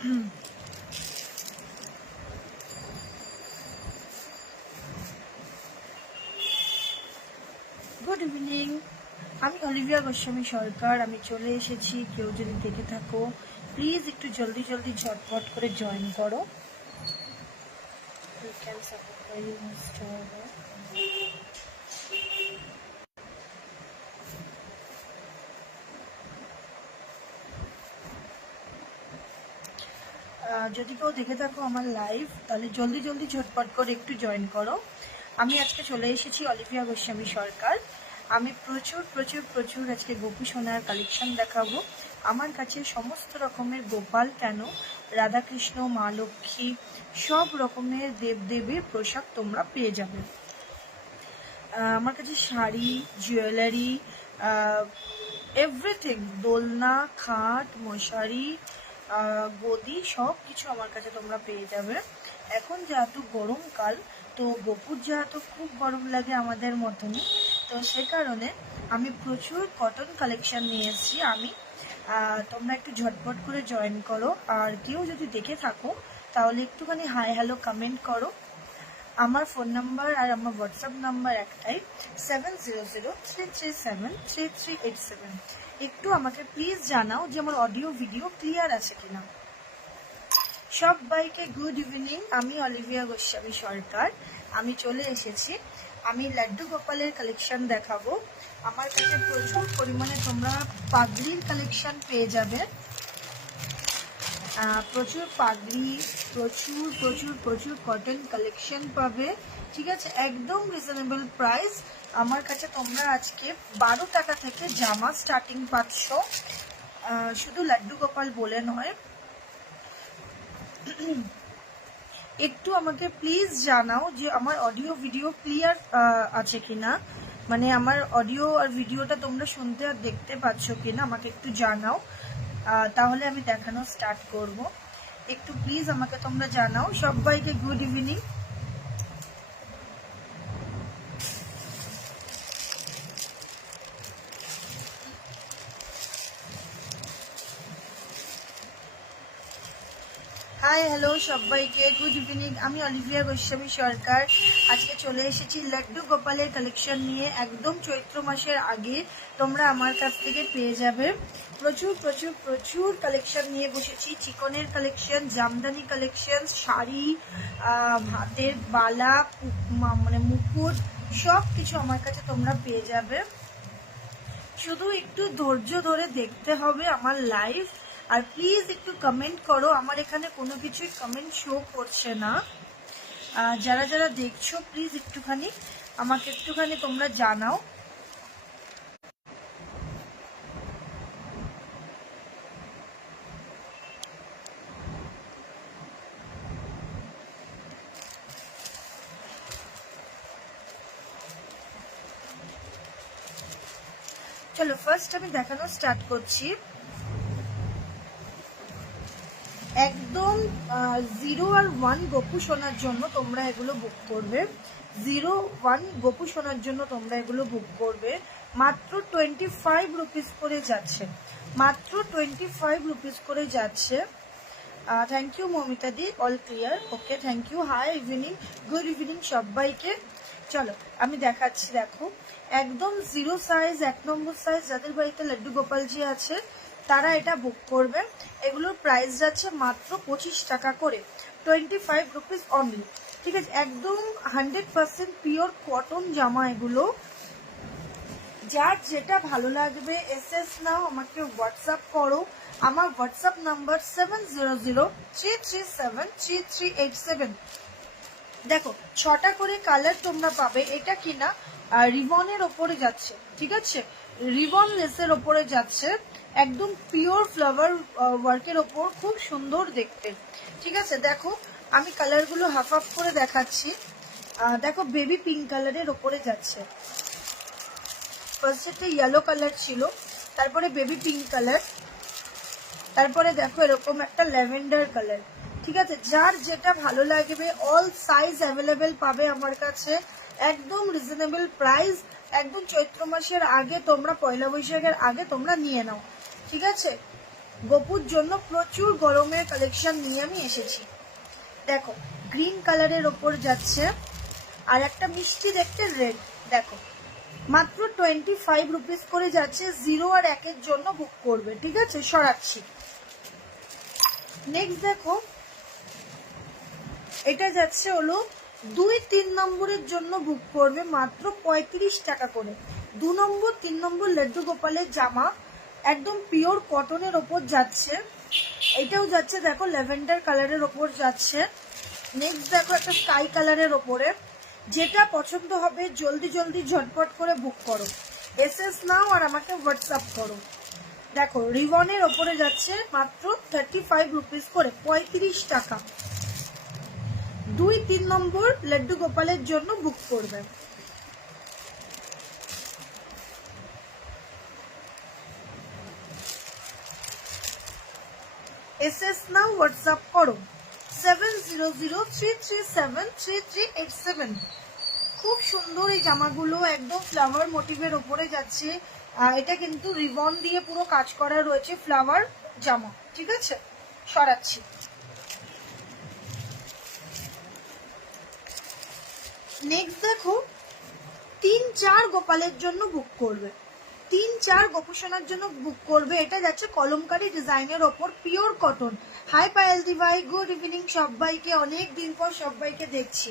Good evening, আমি Olivia Goswami সরকার। আমি চলে এসেছি। কেউ যদি দেখে থাকো প্লিজ একটু জলদি জলদি ঝটপট করে জয়েন করো। যদি কেউ দেখে থাকো আমার লাইভ, তাহলে জলদি জলদি ঝটপট করে একটু জয়েন করো। আমি আজকে চলে এসেছি অলিভিয়া গোস্বামী সরকার। আমি প্রচুর প্রচুর প্রচুর আজকে গোপী সোনার কালেকশন দেখাবো। আমার কাছে সমস্ত রকমের গোপাল কেন, রাধাকৃষ্ণ, মা লক্ষ্মী, সব রকমের দেবদেবীর পোশাক তোমরা পেয়ে যাবে। আমার কাছে শাড়ি, জুয়েলারি, এভরিথিং, দোলনা, খাট, মশারি, গদি, সব কিছু আমার কাছে তোমরা পেয়ে যাবে। এখন যেহেতু গরমকাল, তো গোপুর যেহেতু খুব গরম লাগে আমাদের মতনই, তো সে কারণে আমি প্রচুর কটন কালেকশন নিয়ে এসেছি। তোমরা একটু ঝটপট করে জয়েন করো। আর কেউ যদি দেখে থাকো তাহলে একটুখানি হাই হ্যালো কমেন্ট করো। আমার ফোন নাম্বার আর আমার হোয়াটসঅ্যাপ নাম্বার একটাই, 7003373387। একটু আমাকে প্লিজ জানাও যে আমার অডিও ভিডিও ক্লিয়ার আছে কিনা। সবাইকে গুড ইভিনিং, আমি অলিভিয়া গোস্বামী সরকার। আমি চলে এসেছি। আমি লাড্ডু গোপালের কালেকশন দেখাবো। আমার কাছে প্রচুর পরিমাণে তোমরা পাগড়ির কালেকশন পেয়ে যাবে। প্রচুর পাগড়ি, প্রচুর প্রচুর প্রচুর কটন কালেকশন পাবে। ঠিক আছে, একদম রিজনেবল প্রাইস। আমার কাছে তোমরা আজকে 12 টাকা থেকে জামা স্টার্টিং পাচ্ছ। শুধু লাড্ডু গোপাল বলে নয়। একটু আমাকে প্লিজ জানাও যে আমার অডিও ভিডিও ক্লিয়ার আছে কিনা, মানে আমার অডিও আর ভিডিওটা তোমরা শুনতে আর দেখতে পাচ্ছ কিনা, আমাকে একটু জানাও। তাহলে আমি দেখানো স্টার্ট করব। একটু প্লিজ আমাকে তোমরা জানাও। সবাইকে গুড ইভিনিং। হাই হ্যালো সবাইকে গুড ইভিনিং। আমি অলিভিয়া গোস্বামী সরকার। আজকে চলে এসেছি লাড্ডু গোপালের কালেকশন নিয়ে। একদম চৈত্র মাসের আগে তোমরা আমার কাছ থেকে পেয়ে যাবে। প্রচুর প্রচুর প্রচুর কালেকশন নিয়ে বসেছি। চিকনের কালেকশন, জামদানি কালেকশন, শাড়ি, হাতের বালা, মানে মুকুট, সব কিছু আমার কাছে তোমরা পেয়ে যাবে। শুধু একটু ধৈর্য ধরে দেখতে হবে আমার লাইভ। আর প্লিজ একটু কমেন্ট করো। আমার এখানে কোনো কিছুই কমেন্ট শো করছে না। যারা যারা দেখছো প্লিজ আমাকে একটুখানি তোমরা জানাও। চলো ফার্স্ট আমি দেখানো স্টার্ট করছি। একদম 0 আর 1 গোপু সোনার জন্য তোমরা এগুলো বুক করবে। 0, 1 গোপু সোনার জন্য তোমরা এগুলো বুক করবে। মাত্র 25 রুপিস করে যাচ্ছে, মাত্র 25 রুপিস করে যাচ্ছে। থ্যাংক ইউ মমিতা দি, all clear. Okay, thank you. Hi evening, good evening সবাইকে। চলো আমি দেখাচ্ছি। দেখো, একদম 0 সাইজ, 1 নম্বর সাইজ যাদের বাড়িতে লাড্ডু গোপালজি আছে তারা এটা বুক করবে। এগুলোর প্রাইস যাচ্ছে মাত্র 25 টাকা করে, 25 রুপিস অনলি। ঠিক আছে, একদম 100% পিওর কটন জামা এগুলো। যার যেটা ভালো লাগবে এসএস নাও, আমাকে হোয়াটসঅ্যাপ করো। আমার হোয়াটসঅ্যাপ নাম্বার 7003373387। দেখো 6টা করে কালার তোমরা পাবে। এটা কিনা রিবনের ওপরে যাচ্ছে। ঠিক আছে, রিবন লেসের ওপরে যাচ্ছে, একদম পিওর ফ্লাওয়ার ওয়ার্কের ওপর, খুব সুন্দর দেখতে। ঠিক আছে, দেখো আমি কালারগুলো হাফ হাফ করে দেখাচ্ছি। দেখো বেবি পিঙ্ক কালারের ওপরে যাচ্ছে। ফার্স্ট একটা ইয়েলো কালার ছিল, তারপরে বেবি পিঙ্ক কালার, তারপরে দেখো এরকম একটা ল্যাভেন্ডার কালার। ঠিক আছে, যার যেটা ভালো লাগবে অল সাইজ অ্যাভেলেবেল পাবে আমার কাছে। একদম রিজনেবল প্রাইস। একদম চৈত্র মাসের আগে তোমরা, পয়লা বৈশাখের আগে তোমরা নিয়ে নাও। ঠিক আছে, গোপুর জন্য প্রচুর গরমের কালেকশন নিয়ে আমি এসেছি। দেখো গ্রিন কালারের ওপর যাচ্ছে, আর একটা মিষ্টি দেখতে রেড। দেখো মাত্র 25 রুপিস করে যাচ্ছে, 0 আর 1 এর জন্য বুক করবে, ঠিক আছে? সরাচ্ছি। নেক্সট দেখো এটা যাচ্ছে হলো 2-3 নম্বরের জন্য বুক করবে মাত্র 35 টাকা করে। 2 নম্বর 3 নম্বর লাড্ডু গোপালের জামা একদম পিওর কটনের ওপর যাচ্ছে। এটাও যাচ্ছে দেখো ল্যাভেন্ডার কালারের ওপর যাচ্ছে। নেক্সট দেখো একটা স্কাই কালারের ওপরে। যেটা পছন্দ হবে জলদি জলদি ঝটপট করে বুক করো, এসএস নাও আর আমাকে হোয়াটসঅ্যাপ করো। দেখো রিবনের ওপরে যাচ্ছে মাত্র 35 রুপিস করে, 35 টাকা। 2-3 নম্বর লাড্ডু গোপালের জন্য বুক করবে। এসএস নাও হোয়াটসঅ্যাপ করো 7003373387। খুব সুন্দর এই জামাগুলো, একদম ফ্লাওয়ার মোটিভের ওপরে যাচ্ছে। এটা কিন্তু রিবন দিয়ে পুরো কাজ করা রয়েছে, ফ্লাওয়ার জামা, ঠিক আছে? সরাচ্ছি। নেক্সট দেখো 3-4 গোপালের জন্য বুক করবে, 3-4 গোপুসোনার জন্য বুক করবে। এটা যাচ্ছে কলমকারী ডিজাইনের ওপর, পিওর কটন। হাই পায়েল দি ভাই, গুড ইভিনিং সবাইকে। অনেক দিন পর সবাইকে দেখছি,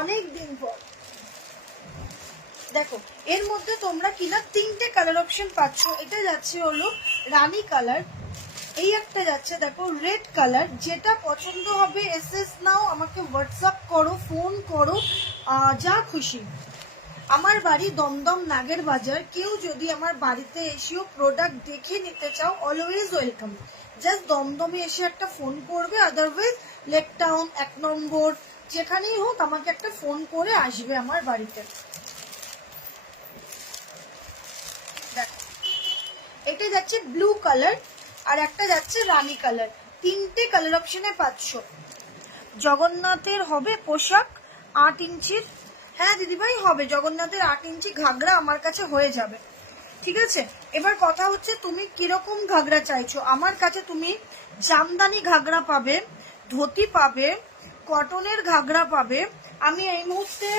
অনেক দিন পর। দেখো এর মধ্যে তোমরা কিনা 3টে কালার অপশন পাচ্ছ। এটা যাচ্ছে হলো রানী কালার, এই একটা যাচ্ছে দেখো রেড কালার। যেটা পছন্দ হবে এসএস নাও, আমাকে হোয়াটসঅ্যাপ করো, ফোন করো, যা খুশি। আমার বাড়ি দমদম নাগের বাজার। কেউ যদি আমার বাড়িতে এসেও প্রোডাক্ট দেখে নিতে চাও, অলওয়েজ ওয়েলকাম। জাস্ট দমদমে এসে একটা ফোন করবে, আদারওয়াইজ লেক টাউন 1 নম্বর যেখানেই হোক আমাকে একটা ফোন করে আসবে আমার বাড়িতে। এটা যাচ্ছে ব্লু কালার, আর একটা যাচ্ছে রানী কালার। 3টে কালার অপশনে পাচ্ছ। জগন্নাথের হবে পোশাক 8 ইঞ্চির। হ্যাঁ দিদিভাই হবে, জগন্নাথের 8 ইঞ্চি ঘাগরা আমার কাছে হয়ে যাবে, ঠিক আছে? এবার কথা হচ্ছে তুমি কিরকম ঘাগরা চাইছো। আমার কাছে তুমি জামদানি ঘাগরা পাবে, ধুতি পাবে, কটনের ঘাগরা পাবে। আমি এই মুহূর্তে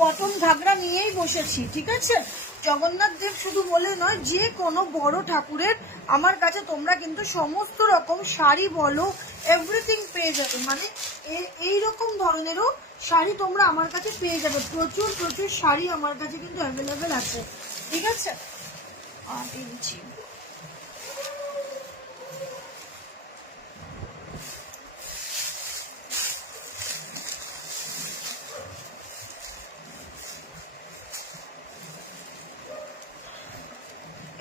কটন ঘাগরা নিয়েই বসেছি, ঠিক আছে? জগন্নাথ দেব শুধু বলে নয়, যে কোনো বড় ঠাকুরের আমার কাছে তোমরা কিন্তু সমস্ত রকম শাড়ি বলো, এভরিথিং পেয়ে যাবে। মানে এইরকম ধরনেরও শাড়ি তোমরা আমার কাছে পেয়ে যাবে। প্রচুর প্রচুর শাড়ি আমার কাছে কিন্তু অ্যাভেলেবেল আছে, ঠিক আছে? 8 ইঞ্চি।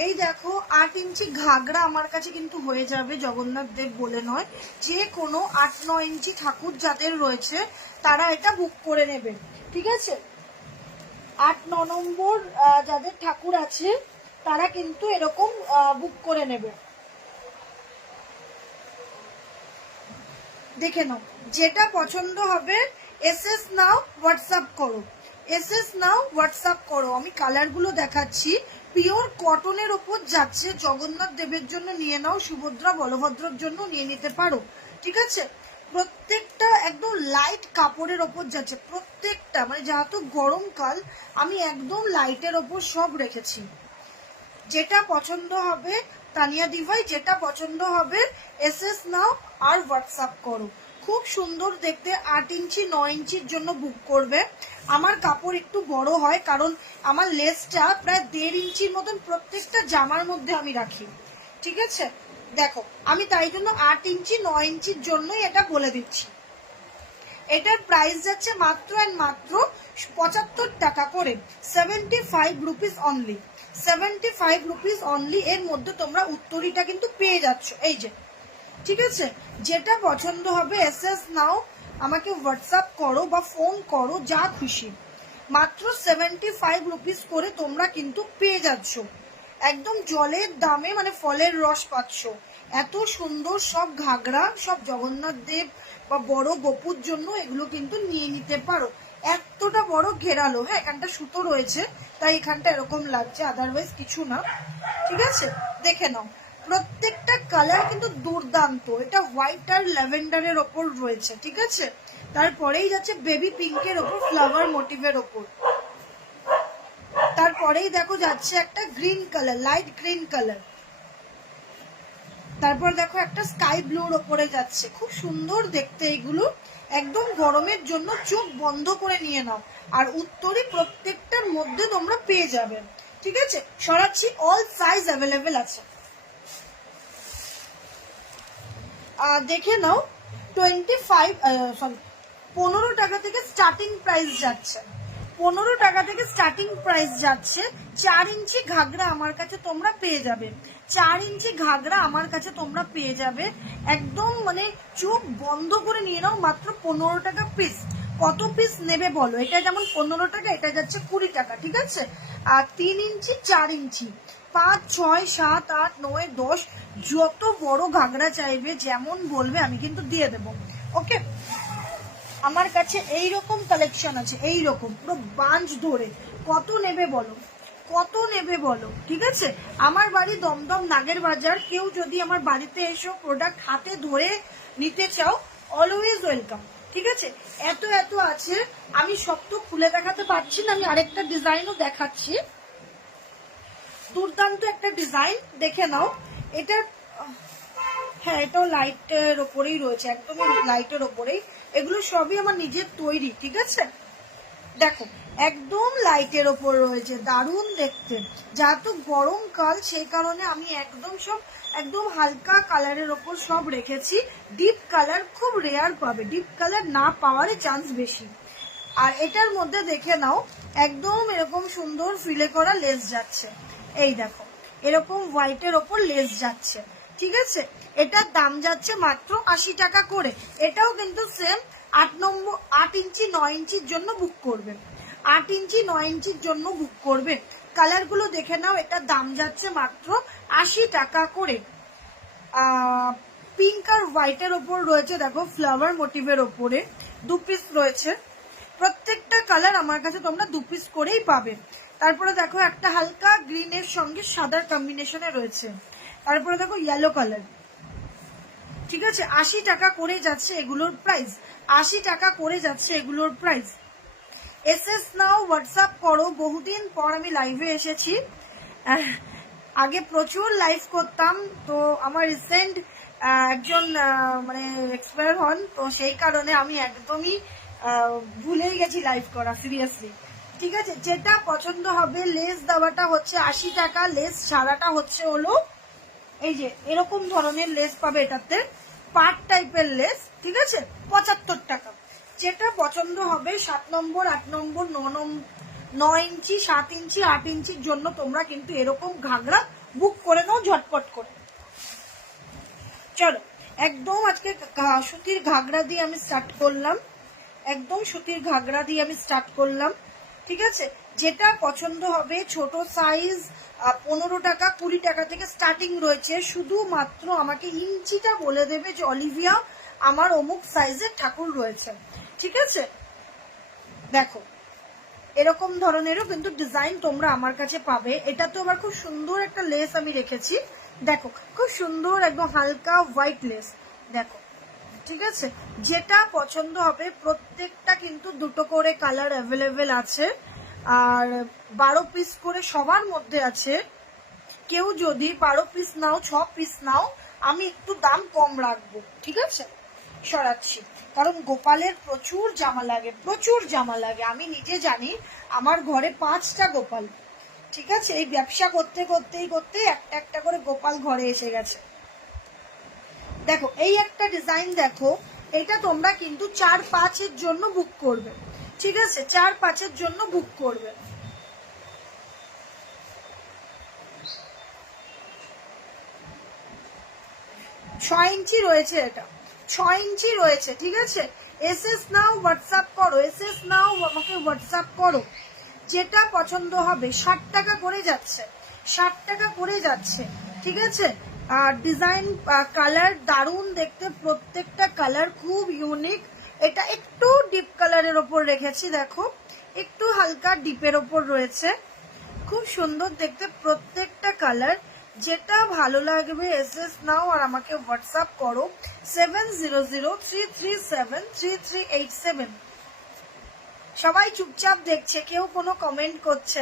এই দেখো 8 ইঞ্চি ঘাগরা আমার কাছে কিন্তু হয়ে যাবে, জগন্নাথ দেব বলে নয়। যে কোনো 8-9 ইঞ্চি ঠাকুর যাদের রয়েছে তারা এটা বুক করে নেবে, ঠিক আছে? 8-9 নম্বর যাদের ঠাকুর আছে তারা কিন্তু এরকম বুক করে নেবে। দেখে নাও, যেটা পছন্দ হবে এসএস নাও হোয়াটসঅ্যাপ করো, এসএস নাও হোয়াটসঅ্যাপ করো। আমি কালারগুলো দেখাচ্ছি। পিওর কটনের ওপর যাচ্ছে, জগন্নাথ দেবের জন্য নিয়ে নাও, সুভদ্রা বলভদ্রর জন্য নিয়ে নিতে পারো, ঠিক আছে? প্রত্যেকটা একদম লাইট কাপড়ের ওপর যাচ্ছে, প্রত্যেকটা। মানে যেহেতু গরমকাল, আমি একদম লাইটের ওপর সব রেখেছি। যেটা পছন্দ হবে তানিয়া দিভাই, যেটা পছন্দ হবে এসএস নাও আর হোয়াটসঅ্যাপ করো। খুব সুন্দর দেখতে, 8 ইঞ্চি 9 ইঞ্চির জন্য বুক করবে। আমার কাপড় একটু বড় হয়, কারণ আমার লেসটা প্রায় 1.5 ইঞ্চির মতন প্রত্যেকটা জামার মধ্যে আমি রাখি, ঠিক আছে? দেখো আমি তাই জন্য 8 ইঞ্চি 9 ইঞ্চির জন্যই এটা বলে দিচ্ছি। এটার প্রাইস যাচ্ছে মাত্র এন্ড মাত্র 75 টাকা করে, 75 রুপিস অনলি, 75 রুপিস অনলি। এর মধ্যে তোমরা উত্তরীটা কিন্তু পেয়ে যাচ্ছ, এই যে, ঠিক আছে? যেটা পছন্দ হবে এসএস নাও, আমাকে হোয়াটসঅ্যাপ করো বা ফোন করো, যা খুশি। মাত্র 75 রুপিস করে তোমরা কিন্তু পেয়ে যাচ্ছ, একদম জলের দামে, মানে ফলের রস পাচ্ছ। এত সুন্দর সব ঘাগরা, সব জগন্নাথ দেব বা বড় গোপুর জন্য এগুলো কিন্তু নিয়ে নিতে পারো। এতটা বড় ঘেরালো, হ্যাঁ এখানটা সুতো রয়েছে তাই এখানটা এরকম লাগছে, আদারওয়াইজ কিছু না, ঠিক আছে? দেখে নাও প্রত্যেকটা কালার কিন্তু দুর্দান্ত। এটা হোয়াইট আর ল্যাভেন্ডারের ওপর রয়েছে, ঠিক আছে। তারপরেই যাচ্ছে বেবি পিঙ্কের ওপর ফ্লাওয়ার মোটিভের ওপর। তারপরেই দেখো যাচ্ছে একটা green colour, light green colour. তারপর দেখো একটা স্কাই ব্লুর ওপরে যাচ্ছে, খুব সুন্দর দেখতে এগুলো। একদম গরমের জন্য চোখ বন্ধ করে নিয়ে নাও। আর উত্তরে প্রত্যেকটার মধ্যে তোমরা পেয়ে যাবে, ঠিক আছে। সরাচ্ছি, অল সাইজ অ্যাভেলেবেল আছে। দেখে নাও 15 টাকা থেকে স্টার্টিং প্রাইস যাচ্ছে। 15 টাকা থেকে স্টার্টিং প্রাইস যাচ্ছে। 4 ইঞ্চি ঘাগরা আমার কাছে তোমরা পেয়ে যাবে। 4 ইঞ্চি ঘাগরা আমার কাছে তোমরা পেয়ে যাবে। একদম মানে চোখ বন্ধ করে নিয়ে নাও, মাত্র 15 টাকা পিস। কত পিস নেবে বলো? এটা যেমন 15 টাকা, এটা যাচ্ছে 20 টাকা, ঠিক আছে। আর 3 ইঞ্চি, 4 ইঞ্চি, 5, 6, 7, 8, 9, 10 যত বড় ঘাগরা চাইবে, যেমন বলবে আমি কিন্তু দিয়ে দেবো। ওকে, আমার কাছে এইরকম কালেকশন আছে, এইরকম পুরো বাঞ্চ ধরে। কত নেবে বলো? কত নেবে বলো? ঠিক আছে। আমার বাড়ি দমদম নাগের বাজার। কেউ যদি আমার বাড়িতে এসে প্রোডাক্ট হাতে ধরে নিতে চাও, অলওয়েজ ওয়েলকাম, ঠিক আছে। এত এত আছে, আমি সব তো খুলে দেখাতে পারছি না। আমি আরেকটা ডিজাইনও দেখাচ্ছি, দুর্দান্ত একটা ডিজাইন, দেখে নাও। এটা হ্যাঁ, এটাও লাইটের ওপরেই রয়েছে, একদমই লাইটের ওপরেই। এগুলো সবই আমার নিজের তৈরি, ঠিক আছে। দেখো একদম লাইটের ওপর রয়েছে, দারুণ দেখতে। যেহেতু গরমকাল, সেই কারণে আমি একদম সব একদম হালকা কালারের ওপর সব রেখেছি। ডিপ কালার খুব রেয়ার পাবে, ডিপ কালার না পাওয়ারই চান্স বেশি। আর এটার মধ্যে দেখে নাও, একদম এরকম সুন্দর ফিলে করা লেস যাচ্ছে। এই দেখো, এরকম হোয়াইটের ওপর লেস যাচ্ছে, ঠিক আছে। এটার দাম যাচ্ছে মাত্র 80 টাকা করে। এটাও কিন্তু সেম 8 ইঞ্চি 9 ইঞ্চির জন্য বুক করবে। 8 ইঞ্চি 9 ইঞ্চির জন্য বুক করবে। কালারগুলো দেখে নাও, এটার দাম যাচ্ছে মাত্র 80 টাকা করে। পিঙ্ক আর হোয়াইটের ওপর রয়েছে, দেখো ফ্লাওয়ার মোটিভের ওপরে 2 পিস রয়েছে। প্রত্যেকটা কালার আমার কাছে তোমরা 2 পিস করেই পাবে। তারপরে দেখো একটা হালকা গ্রিনের সঙ্গে সাদার কম্বিনেশনে রয়েছে। তারপরে দেখো ইয়েলো কালার, ঠিক আছে। 80 টাকা করে যাচ্ছে এগুলোর প্রাইস, 80 টাকা করে যাচ্ছে এগুলোর প্রাইস। এসএস নাও, হোয়াটসঅ্যাপ করো। বহুদিন পর আমি লাইভে এসেছি। আগে প্রচুর লাইভ করতাম, তো আমার রিসেন্ট একজন মানে এক্সপায়ার হন, তো সেই কারণে আমি একদমই ভুলেই গেছি লাইভ করা, সিরিয়াসলি, ঠিক আছে। যেটা পছন্দ হবে, লেস দেওয়াটা হচ্ছে 80 টাকা, লেস ছাড়াটা হচ্ছে হলো এই যে এরকম ধরনের লেস পাবে। এটাতে পার্ট টাইপের লেস, ঠিক আছে, 75 টাকা। যেটা পছন্দ হবে 7 নম্বর, 8 নম্বর, 9 ইঞ্চি, 7 ইঞ্চি, 8 ইঞ্চির জন্য তোমরা কিন্তু এরকম ঘাগরা বুক করে নাও ঝটপট করে। চলো, একদম আজকে সুতির ঘাগরা দিয়ে আমি স্টার্ট করলাম। একদম সুতির ঘাগরা দিয়ে আমি স্টার্ট করলাম, ঠিক আছে। যেটা পছন্দ হবে, ছোট সাইজ 15 টাকা 20 টাকা থেকে স্টার্টিং রয়েছে। শুধুমাত্র আমাকে ইঞ্চিটা বলে দেবে যে অলিভিয়া আমার অমুক সাইজের ঠাকুর রয়েছে, ঠিক আছে। দেখো এরকম ধরনেরও কিন্তু ডিজাইন তোমরা আমার কাছে পাবে। এটা তো আবার খুব সুন্দর একটা লেস আমি রেখেছি, দেখো খুব সুন্দর একদম হালকা হোয়াইট লেস, দেখো, ঠিক আছে। যেটা পছন্দ হবে, প্রত্যেকটা কিন্তু 2টো করে কালার অ্যাভেলেবেল আছে। আর 12 পিস করে সবার মধ্যে আছে। কেউ যদি 12 পিস নাও, 6 পিস নাও, আমি একটু দাম কম রাখবো, ঠিক আছে। সরাচ্ছি, কারণ গোপালের প্রচুর জামা লাগে, প্রচুর জামা লাগে। আমি নিজে জানি, আমার ঘরে 5টা গোপাল, ঠিক আছে। এই ব্যবসা করতে করতে একটা একটা করে গোপাল ঘরে এসে গেছে। দেখো এই একটা ডিজাইন, দেখো এটা তোমরা কিন্তু 4-5 জন্য বুক করবে, ঠিক আছে। 4-5 জন্য বুক করবে। ছয় ইঞ্চি রয়েছে, এটা 6 ইঞ্চি রয়েছে, ঠিক আছে। এসএস নাও, হোয়াটসঅ্যাপ করো, এসএস নাও, আমাকে হোয়াটসঅ্যাপ করো। যেটা পছন্দ হবে 60 টাকা করে যাচ্ছে, 60 টাকা করে যাচ্ছে, ঠিক আছে। আর ডিজাইন কালার দারুণ দেখতে, প্রত্যেকটা কালার খুব ইউনিক। এটা একটু ডিপ কালারের ওপর রেখেছি, দেখো একটু হালকা ডিপের ওপর রয়েছে, খুব সুন্দর দেখতে প্রত্যেকটা কালার। যেটা ভালো লাগবে এসএস নাও আর আমাকে হোয়াটসঅ্যাপ করো 7003373387। সবাই চুপচাপ দেখছে, কেউ কোনো কমেন্ট করছে